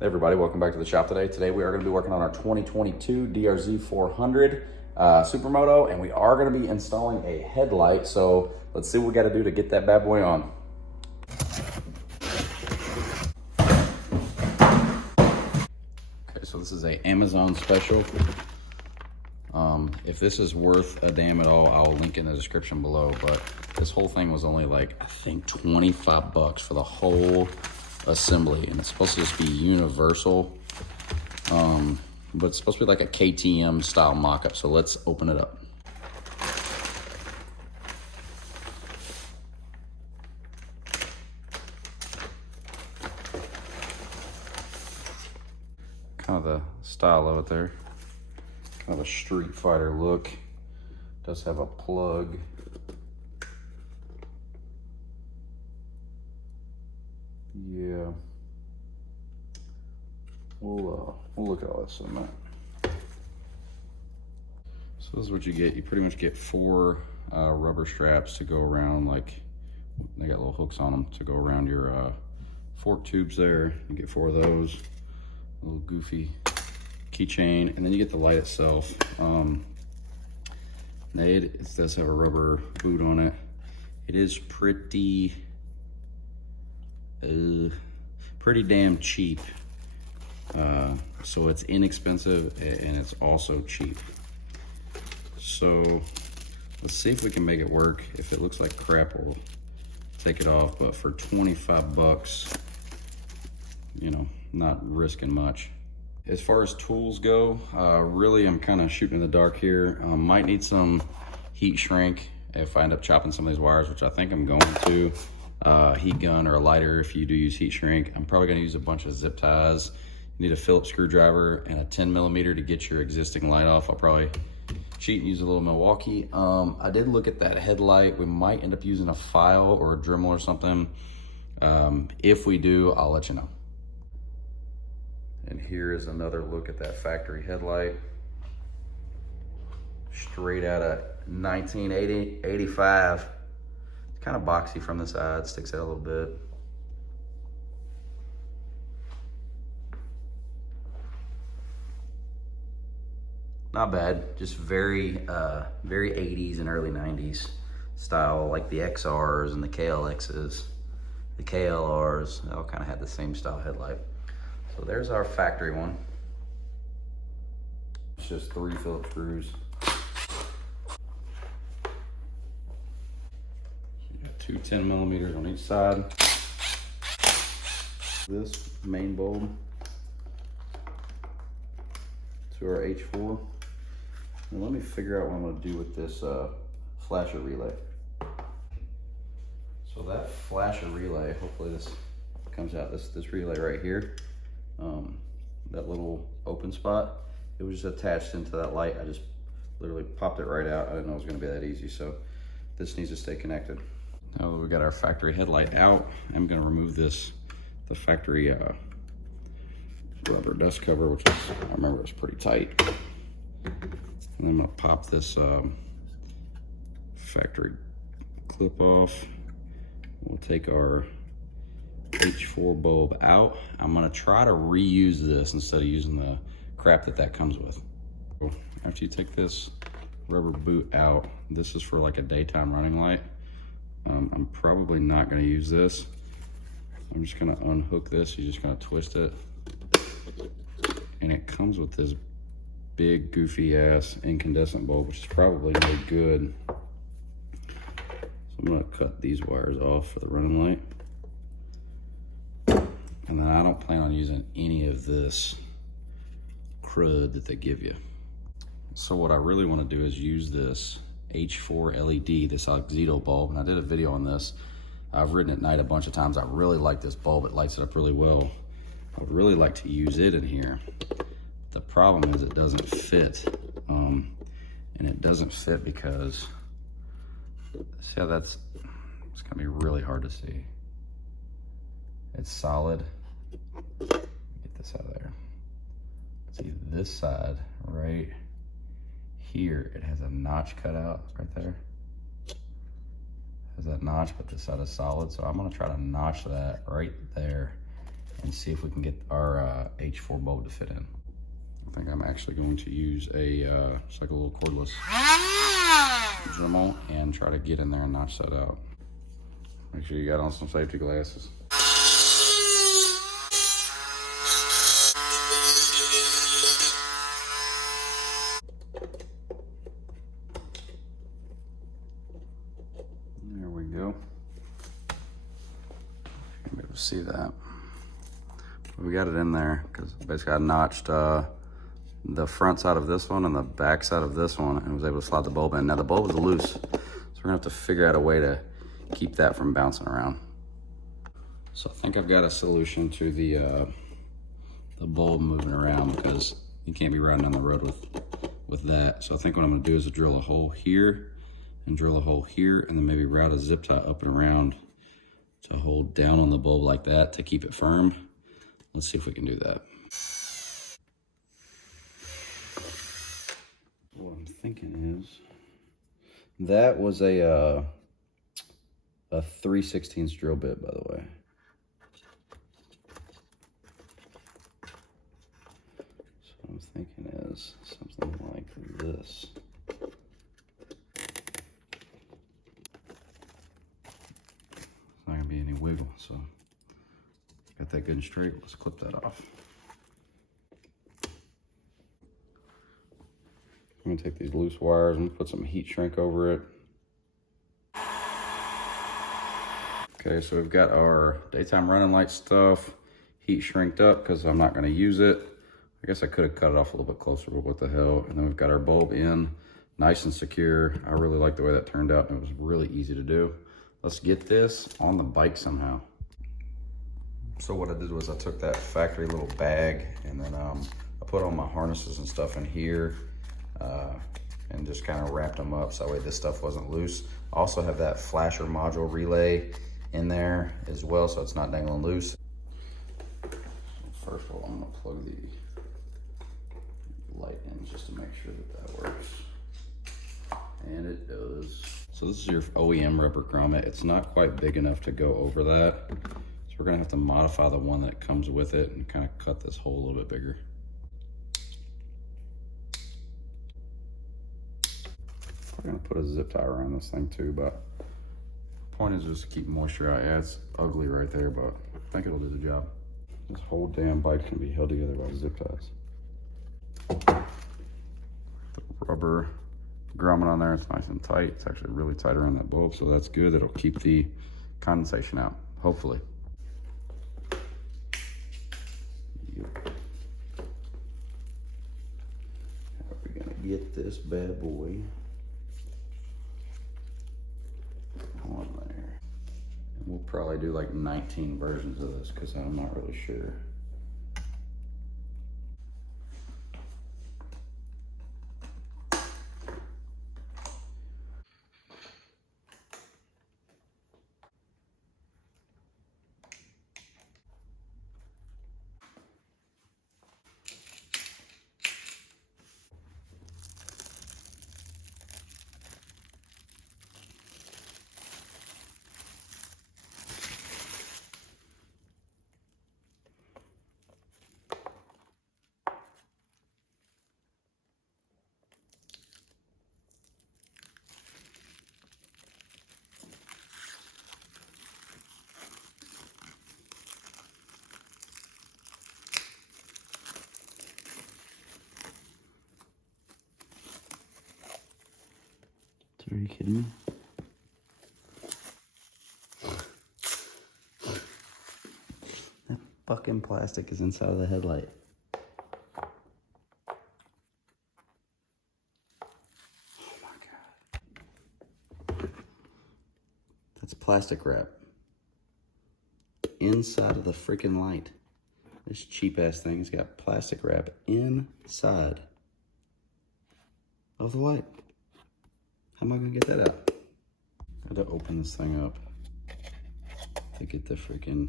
Hey everybody, welcome back to the shop today. Today we are going to be working on our 2022 DRZ400 Supermoto, and we are going to be installing a headlight. So let's see what we got to do to get that bad boy on. Okay, so this is a Amazon special. If this is worth a damn at all, I'll link in the description below, but this whole thing was only like, I think 25 bucks for the whole assembly, and it's supposed to just be universal, but it's supposed to be like a KTM style mock-up. So let's open it up. Kind of the style of it there, kind of a Street Fighter look. Does have a plug. Yeah, we'll look at all this in a minute. So this is what you get. You pretty much get four rubber straps to go around, like they got little hooks on them to go around your fork tubes there. You get four of those, a little goofy keychain, and then you get the light itself. It does have a rubber boot on it. It is pretty damn cheap. So it's inexpensive and it's also cheap. So let's see if we can make it work. If it looks like crap, we'll take it off, but for 25 bucks, you know, not risking much. As far as tools go, really I'm kind of shooting in the dark here. Might need some heat shrink if I end up chopping some of these wires, which I think I'm going to. Heat gun or a lighter if you do use heat shrink. I'm probably gonna use a bunch of zip ties. You need a Phillips screwdriver and a 10mm to get your existing light off. I'll probably cheat and use a little Milwaukee. I did look at that headlight. We might end up using a file or a Dremel or something. If we do, I'll let you know. And here is another look at that factory headlight. Straight out of 1985. It's kind of boxy from the side, sticks out a little bit. Not bad, just very 80s and early 90s style, like the XRs and the KLXs, the KLRs, they all kind of had the same style headlight. So there's our factory one. It's just 3 Phillips screws. You got 2 10mm on each side. This main bulb to our H4. And let me figure out what I'm gonna do with this flasher relay. So that flasher relay, hopefully this comes out, this relay right here, that little open spot, it was just attached into that light. I just literally popped it right out. I didn't know it was gonna be that easy, so this needs to stay connected. Now that we got our factory headlight out, I'm gonna remove the factory rubber dust cover, which was, I remember it was pretty tight. And I'm gonna pop this factory clip off. We'll take our H4 bulb out. I'm gonna try to reuse this instead of using the crap that comes with. After you take this rubber boot out, this is for like a daytime running light. I'm probably not gonna use this. I'm just gonna unhook this. You're just gonna twist it. And it comes with this big goofy ass incandescent bulb, which is probably no good. So I'm gonna cut these wires off for the running light. And then I don't plan on using any of this crud that they give you. So what I really wanna do is use this H4 LED, this Oxydo bulb, and I did a video on this. I've ridden at night a bunch of times. I really like this bulb, it lights it up really well. I would really like to use it in here. The problem is it doesn't fit, and it doesn't fit because, see how it's gonna be really hard to see. It's solid. Get this out of there. See this side right here, it has a notch cut out right there. Has that notch, but this side is solid. So I'm gonna try to notch that right there and see if we can get our H4 bulb to fit in. I think I'm actually going to use just like a little cordless Dremel and try to get in there and notch that out. Make sure you got on some safety glasses. There we go. You'll be able to see that. We got it in there because basically I notched the front side of this one and the back side of this one and was able to slide the bulb in. Now the bulb is loose, so we're gonna have to figure out a way to keep that from bouncing around. So I think I've got a solution to the bulb moving around, because you can't be riding down the road with that. So I think what I'm gonna do is drill a hole here and drill a hole here, and then maybe route a zip tie up and around to hold down on the bulb like that to keep it firm. Let's see if we can do that. What I'm thinking is, that was a 3/16 drill bit, by the way. So what I'm thinking is something like this. It's not gonna be any wiggle, so got that good and straight. Let's clip that off. I'm gonna take these loose wires and put some heat shrink over it. Okay, so we've got our daytime running light stuff heat shrinked up because I'm not gonna use it. I guess I could have cut it off a little bit closer, but what the hell. And then we've got our bulb in, nice and secure. I really like the way that turned out, and it was really easy to do. Let's get this on the bike somehow. So what I did was I took that factory little bag, and then I put all my harnesses and stuff in here, and just kind of wrapped them up so that way this stuff wasn't loose. I also have that flasher module relay in there as well, so it's not dangling loose. So first of all, I'm gonna plug the light in just to make sure that works. And it does. So this is your OEM rubber grommet. It's not quite big enough to go over that. So we're gonna have to modify the one that comes with it and kind of cut this hole a little bit bigger. We're gonna put a zip tie around this thing too, but the point is just to keep moisture out. Yeah, it's ugly right there, but I think it'll do the job. This whole damn bike can be held together by zip ties. The rubber grommet on there, it's nice and tight. It's actually really tight around that bulb, so that's good. It'll keep the condensation out, hopefully. Yep. How are we gonna get this bad boy on there? And we'll probably do like 19 versions of this because I'm not really sure. Are you kidding me? That fucking plastic is inside of the headlight. Oh my God. That's plastic wrap. Inside of the freaking light. This cheap ass thing's got plastic wrap inside of the light. How am I gonna get that out? I had to open this thing up to get the freaking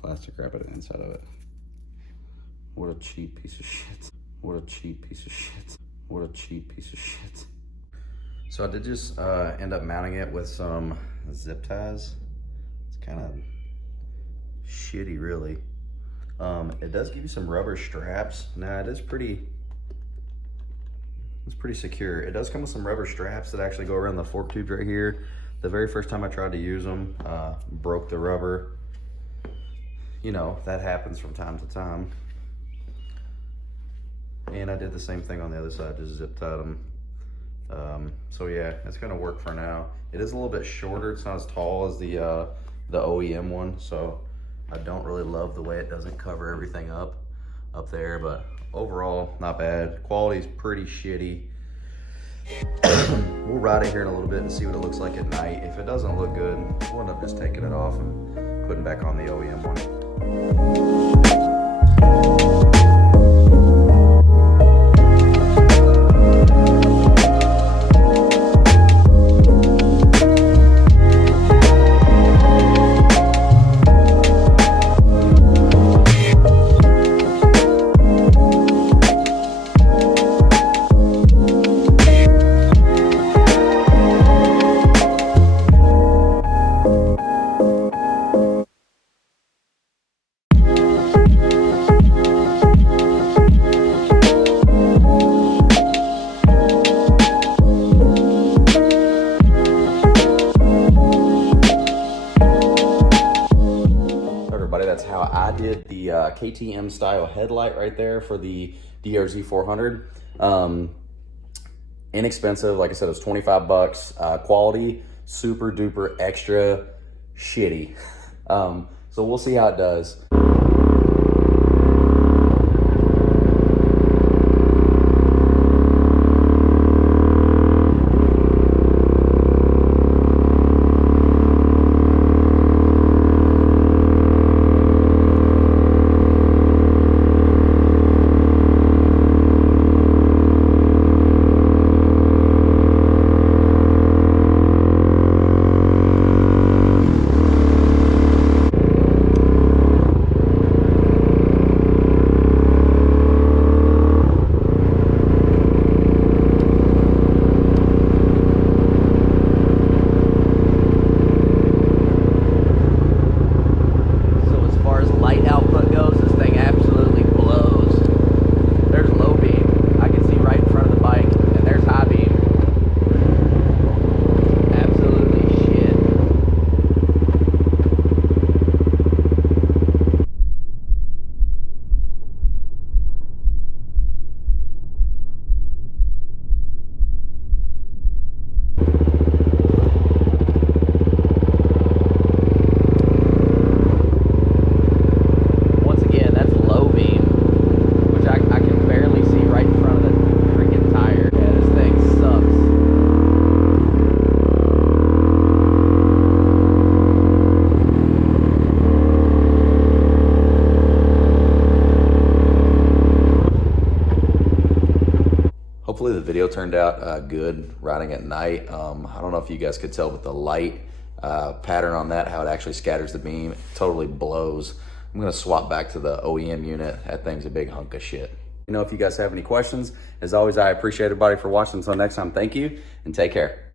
plastic wrap inside of it. What a cheap piece of shit. What a cheap piece of shit. What a cheap piece of shit. So I did just end up mounting it with some zip ties. It's kind of shitty, really. It does give you some rubber straps. Now it's pretty secure. It does come with some rubber straps that actually go around the fork tubes right here. The very first time I tried to use them, broke the rubber. You know, that happens from time to time. And I did the same thing on the other side, just zip tied them. So yeah, it's gonna work for now. It is a little bit shorter. It's not as tall as the OEM one, so I don't really love the way it doesn't cover everything up there, but overall, not bad. Quality's pretty shitty. We'll ride it here in a little bit and see what it looks like at night. If it doesn't look good, we'll end up just taking it off and putting back on the OEM one. That's how I did the KTM style headlight right there for the DRZ400. Inexpensive, like I said, it was 25 bucks. Quality, super duper extra shitty. So we'll see how it does. Hopefully the video turned out good riding at night. I don't know if you guys could tell with the light pattern on that, how it actually scatters the beam. It totally blows. I'm gonna swap back to the OEM unit. That thing's a big hunk of shit. You know, if you guys have any questions, as always, I appreciate everybody for watching. Until next time, thank you and take care.